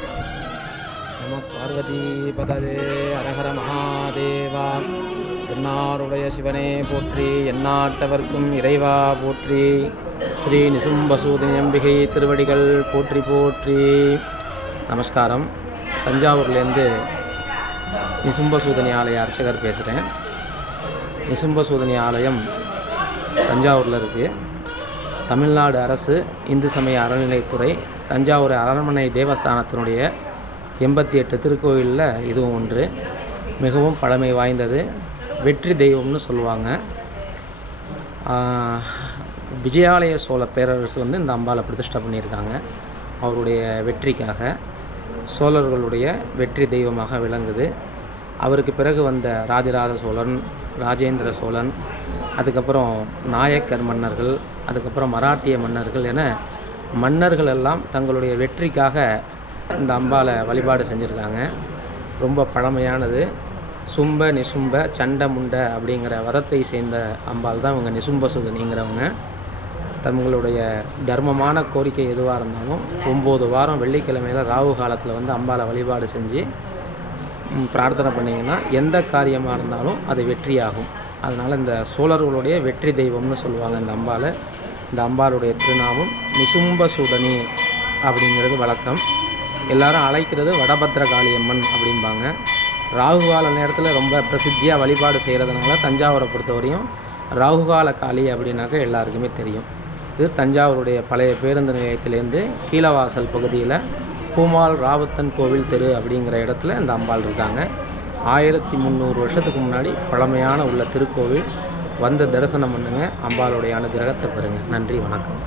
நம பார்வதி பததே அரஹர மகாதேவா. என்னாருடைய சிவனே போற்றி, எந்நாட்டவர்க்கும் இறைவா போற்றி. ஸ்ரீ நிசும்பசூதினி அம்பிகை திருவடிகள் போற்றி போற்றி. நமஸ்காரம். தஞ்சாவூர்லேருந்து நிசும்பசூதனி ஆலய அர்ச்சகர் பேசுகிறேன். நிசும்பசூதனி ஆலயம் தஞ்சாவூரில் இருக்குது. தமிழ்நாடு அரசு இந்து சமய அறநிலைத்துறை தஞ்சாவூர் அரண்மனை தேவஸ்தானத்தினுடைய 88 திருக்கோயிலில் இதுவும் ஒன்று. மிகவும் பழமை வாய்ந்தது. வெற்றி தெய்வம்னு சொல்லுவாங்க. விஜயாலய சோழ பேரரசு இந்த அம்பாளை பிரதிஷ்டை பண்ணியிருக்காங்க. அவருடைய வெற்றிக்காக சோழர்களுடைய வெற்றி தெய்வமாக விளங்குது. அவருக்கு பிறகு வந்த ராஜராஜ சோழன், ராஜேந்திர சோழன், அதுக்கப்புறம் நாயக்கர் மன்னர்கள், அதுக்கப்புறம் மராட்டிய மன்னர்கள் என மன்னர்கள் எல்லாம் தங்களுடைய வெற்றிக்காக இந்த அம்பாளை வழிபாடு செஞ்சுருக்காங்க. ரொம்ப பழமையானது. சும்ப நிசும்ப சண்ட முண்ட அப்படிங்கிற வதத்தை சேர்ந்த அம்பாள் தான் இவங்க நிசும்பசூதனிங்கிறவங்க. தங்களுடைய தர்மமான கோரிக்கை எதுவாக இருந்தாலும் 9 வாரம் வெள்ளிக்கிழமையில் ராகு காலத்தில் அம்பாளை வழிபாடு செஞ்சு பிரார்த்தனை பண்ணிங்கன்னா எந்த காரியமாக இருந்தாலும் அது வெற்றியாகும். அதனால் இந்த சோழர்களுடைய வெற்றி தெய்வம்னு சொல்லுவாங்க இந்த அம்பாளை. இந்த அம்பாளுடைய திருநாமம் நிசும்பசூதனி அப்படிங்கிறது வழக்கம். எல்லாரும் அழைக்கிறது வடபத்திரகாளியம்மன் அப்படிம்பாங்க. ராகுகால நேரத்தில் ரொம்ப பிரசித்தியாக வழிபாடு செய்கிறதுனால தஞ்சாவூரை பொறுத்தவரையும் ராகுகால காளி அப்படின்னாக்க எல்லாருக்குமே தெரியும். இது தஞ்சாவூருடைய பழைய பேருந்து நிலையத்திலேருந்து கீழவாசல் பகுதியில் பூமால் ராவத்தன் கோவில் தெரு அப்படிங்கிற இடத்துல இந்த அம்பாள் இருக்காங்க. 1300 வருஷத்துக்கு முன்னாடி பழமையான உள்ள திருக்கோவில். வந்து தரிசனம் பண்ணுங்க, அம்பாளுடைய அனுகிரகத்தை பெறுங்க. நன்றி, வணக்கம்.